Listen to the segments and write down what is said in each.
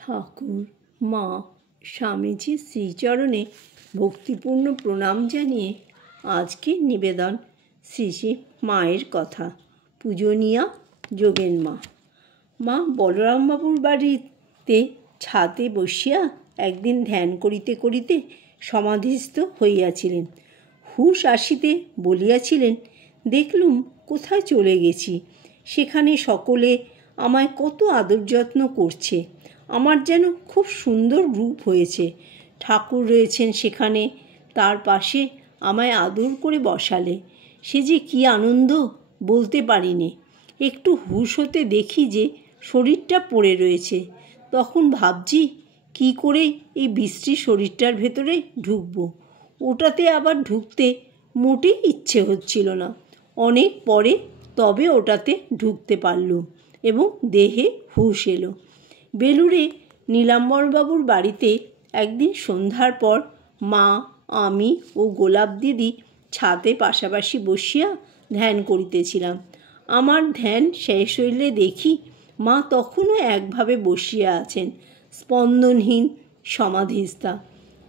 ঠাকুর, মা, স্বামীজির শ্রীচরণে ভক্তিপূর্ণ প্রণাম জানিয়ে আজকের নিবেদন শ্রী শ্রী মায়ের কথা। পূজনীয়া যোগেন মা। মা বলরামবাবুর বাড়িতে ছাদে বসিয়া একদিন ধ্যান করিতে করিতে সমাধিস্থ হইয়াছিলেন। হুঁশ আসিতে বলিয়াছিলেন, দেখলুম কোথায় চলে গেছি, সেখানে সকলে আমায় কত আদর যত্ন করছে, আমার যেন খুব সুন্দর রূপ হয়েছে। ঠাকুর রয়েছেন সেখানে, তার পাশে আমায় আদর করে বসালে, সে যে কী আনন্দ বলতে পারিনি। একটু হুঁশ হতে দেখি যে শরীরটা পড়ে রয়েছে। তখন ভাবছি কি করে এই বিশ্রী শরীরটার ভেতরে ঢুকবো। ওটাতে আবার ঢুকতে মোটেই ইচ্ছে হচ্ছিল না। অনেক পরে তবে ওটাতে ঢুকতে পারলুম এবং দেহে হুঁশ এলো। বেলুড়ে নীলাম্বরবাবুর বাড়িতে একদিন সন্ধ্যার পর মা, আমি ও গোলাপ দিদি ছাদে পাশাপাশি বসিয়া ধ্যান করিতেছিলাম। আমার ধ্যান শেষ হইলে দেখি মা তখনও একভাবে বসিয়া আছেন, স্পন্দনহীন সমাধিস্থা।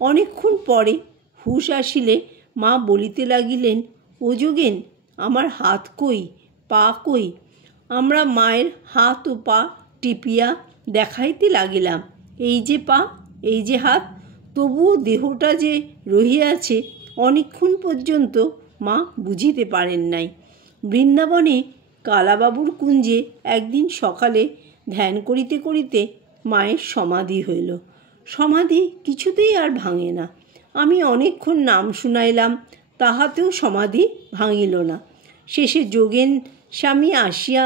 অনেকক্ষণ পরে হুঁশ আসিলে মা বলিতে লাগিলেন, ও যোগেন, আমার হাত কই, পা কই? আমরা মায়ের হাত ও পা টিপিয়া দেখাইতে লাগিলাম, এই যে পা, এই যে হাত। তবুও দেহটা যে রহিয়াছে অনেকক্ষণ পর্যন্ত মা বুঝিতে পারেন নাই। বৃন্দাবনে কালাবাবুর কুঞ্জে একদিন সকালে ধ্যান করিতে করিতে মায়ের সমাধি হইল। সমাধি কিছুতেই আর ভাঙে না। আমি অনেকক্ষণ নাম শুনাইলাম, তাহাতেও সমাধি ভাঙিল না। শেষে যোগেন স্বামী আসিয়া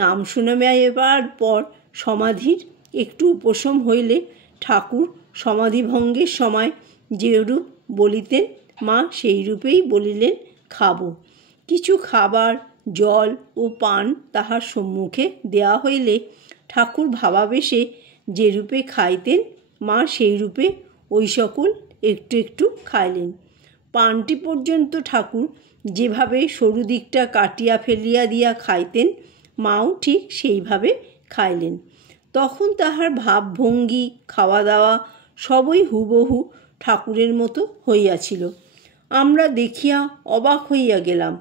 নাম শুনাইবার পর সমাধির একটু উপশম হইলে ঠাকুর সমাধিভঙ্গের সময় যেরূপ বলিতেন মা সেই রূপেই বলিলেন, খাবো। কিছু খাবার, জল ও পান তাহার সম্মুখে দেওয়া হইলে ঠাকুর ভাবাবেশে যেরূপে খাইতেন মা সেই রূপে ওই সকল একটু একটু খাইলেন। পানটি পর্যন্ত ঠাকুর যেভাবে সরু দিকটা কাটিয়া ফেলিয়া দিয়া খাইতেন মাও ঠিক সেইভাবে খাইলেন। তখন তাহার ভাবভঙ্গি, খাওয়া দাওয়া সবই হুবহু ঠাকুরের মতো হইয়াছিল। আমরা দেখিয়া অবাক হইয়া গেলাম।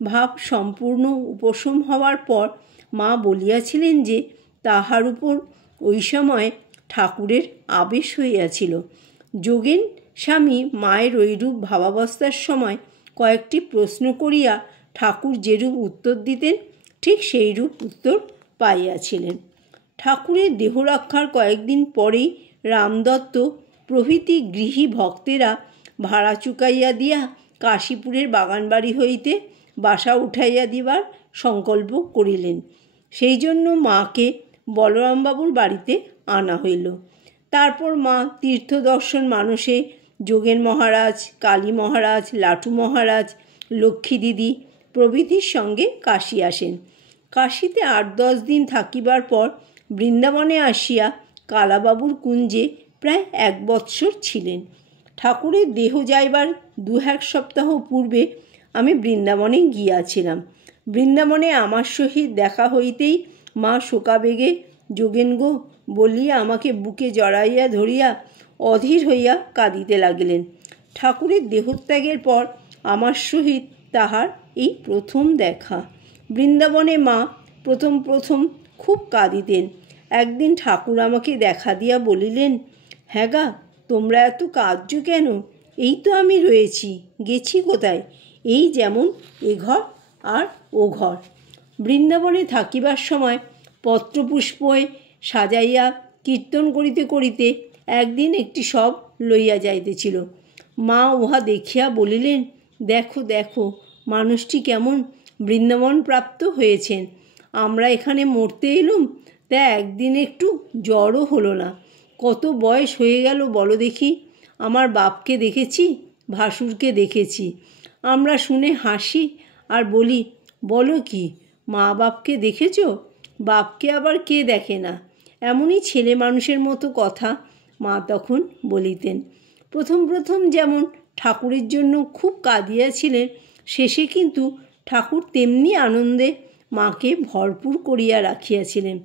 ভাব সম্পূর্ণ উপশম হওয়ার পর মা বলিয়াছিলেন যে তাহার উপর ওই সময় ঠাকুরের আবেশ হইয়াছিল। যোগেন স্বামী মায়ের ওইরূপ ভাবাবস্থার সময় কয়েকটি প্রশ্ন করিয়া ঠাকুর যেরূপ উত্তর দিতেন ঠিক সেইরূপ উত্তর পাইয়াছিলেন। ঠাকুরের দেহরক্ষার কয়েকদিন পরেই রামদত্ত প্রভৃতি গৃহী ভক্তেরা ভাড়া চুকাইয়া দিয়া কাশীপুরের বাগানবাড়ি হইতে বাসা উঠাইয়া দিবার সংকল্প করিলেন। সেই জন্য মাকে বলরামবাবুর বাড়িতে আনা হইল। তারপর মা তীর্থদর্শন মানসে যোগেন মহারাজ, কালী মহারাজ, লাটু মহারাজ, লক্ষ্মী দিদি প্রভৃতির সঙ্গে কাশী আসেন। কাশীতে 8-10 দিন থাকিবার পর বৃন্দাবনে আসিয়া কালাবাবুর কুঞ্জে প্রায় 1 বৎসর ছিলেন। ঠাকুরের দেহ যাইবার 2-1 সপ্তাহ পূর্বে আমি বৃন্দাবনে গিয়াছিলাম। বৃন্দাবনে আমার সহিত দেখা হইতেই মা শোকাবেগে যোগেন গো বলিয়া আমাকে বুকে জড়াইয়া ধরিয়া অধীর হইয়া কাঁদিতে লাগিলেন। ঠাকুরের দেহত্যাগের পর আমার সহিত তাহার এই প্রথম দেখা। বৃন্দাবনে মা প্রথম খুব কাঁদিতেন। একদিন ঠাকুর আমাকে দেখা দিয়া বলিলেন, হ্যাঁ গা, তোমরা এত কাঁদছো কেন? এই তো আমি রয়েছি, গেছি কোথায়? এই যেমন এ ঘর আর ও ঘর। বৃন্দাবনে থাকিবার সময় পত্রপুষ্পে সাজাইয়া কীর্তন করিতে করিতে একদিন একটি শব লইয়া যাইতেছিল। মা উহা দেখিয়া বলিলেন, দেখো দেখো মানুষটি কেমন বৃন্দাবন প্রাপ্ত হয়েছেন। আমরা এখানে মরতে এলুম, তা একদিন একটু জ্বরও হলো না। কত বয়স হয়ে গেল বলো দেখি। আমার বাপকে দেখেছি, ভাসুরকে দেখেছি। আমরা শুনে হাসি আর বলি, বলো কি, মা বাপকে দেখেছ? বাপকে আবার কে দেখে না? এমনই ছেলে মানুষের মতো কথা মা তখন বলিতেন। প্রথম যেমন ঠাকুরের জন্য খুব কাঁদিয়াছিলেন, শেষে কিন্তু ঠাকুর তেমনি আনন্দে মাকে ভরপুর করিয়া রাখিয়াছিলেন।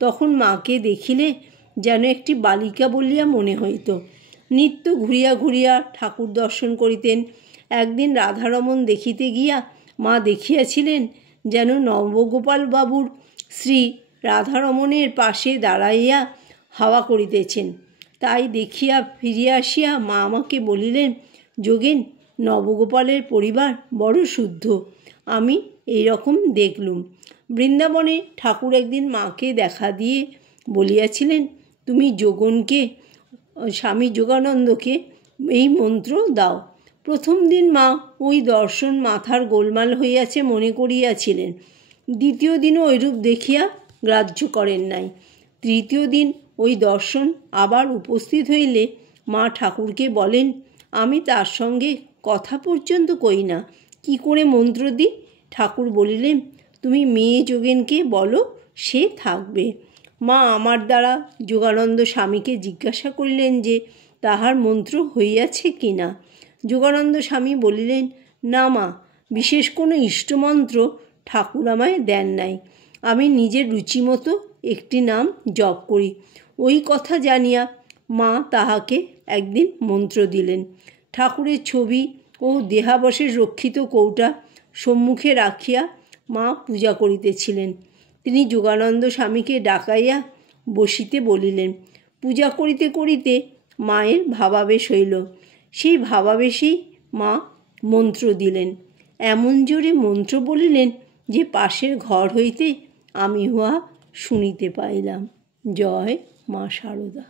তখন মাকে দেখিলে যেন একটি বালিকা বলিয়া মনে হইত। নিত্য ঘুরিয়া ঘুরিয়া ঠাকুর দর্শন করিতেন। একদিন রাধারমণ দেখিতে গিয়া মা দেখিয়াছিলেন যেন নবগোপাল বাবুর শ্রী রাধারমণের পাশে দাঁড়াইয়া হাওয়া করিতেছেন। তাই দেখিয়া ফিরিয়া আসিয়া মা আমাকে বলিলেন, যোগেন, নবগোপালের পরিবার বড় শুদ্ধ, আমি এই রকম দেখলুম। বৃন্দাবনে ঠাকুর একদিন মাকে দেখা দিয়ে বলিয়াছিলেন, তুমি যোগনকে, স্বামী যোগানন্দকে এই মন্ত্র দাও। প্রথম দিন মা ওই দর্শন মাথার গোলমাল হইয়াছে মনে করিয়াছিলেন। দ্বিতীয় দিনও ঐরূপ দেখিয়া গ্রাহ্য করেন নাই। তৃতীয় দিন ওই দর্শন আবার উপস্থিত হইলে মা ঠাকুরকে বলেন, আমি তার সঙ্গে কথা পর্যন্ত কই না, কি করে মন্ত্র দিই? ঠাকুর বলিলেন, তুমি মেয়ে যোগেনকে বলো, সে থাকবে। মা আমার দ্বারা যোগানন্দ স্বামীকে জিজ্ঞাসা করিলেন যে তাহার মন্ত্র হইয়াছে কি না। যোগানন্দ স্বামী বলিলেন, না মা, বিশেষ কোনো ইষ্টমন্ত্র ঠাকুর আমায় দেন নাই, আমি নিজের রুচিমতো একটি নাম জপ করি। ওই কথা জানিয়া মা তাহাকে একদিন মন্ত্র দিলেন। ঠাকুরের ছবি ও দেহাবশেষ রক্ষিত কৌটা সম্মুখে রাখিয়া মা পূজা করিতেছিলেন। তিনি যোগানন্দ স্বামীকে ডাকাইয়া বসিতে বলিলেন। পূজা করিতে করিতে মায়ের ভাবাবেশ হইল। সেই ভাবাবেশেই মা মন্ত্র দিলেন। এমন জোরে মন্ত্র বলিলেন যে পাশের ঘর হইতে আমি উহা শুনিতে পাইলাম। জয় মা শারদা।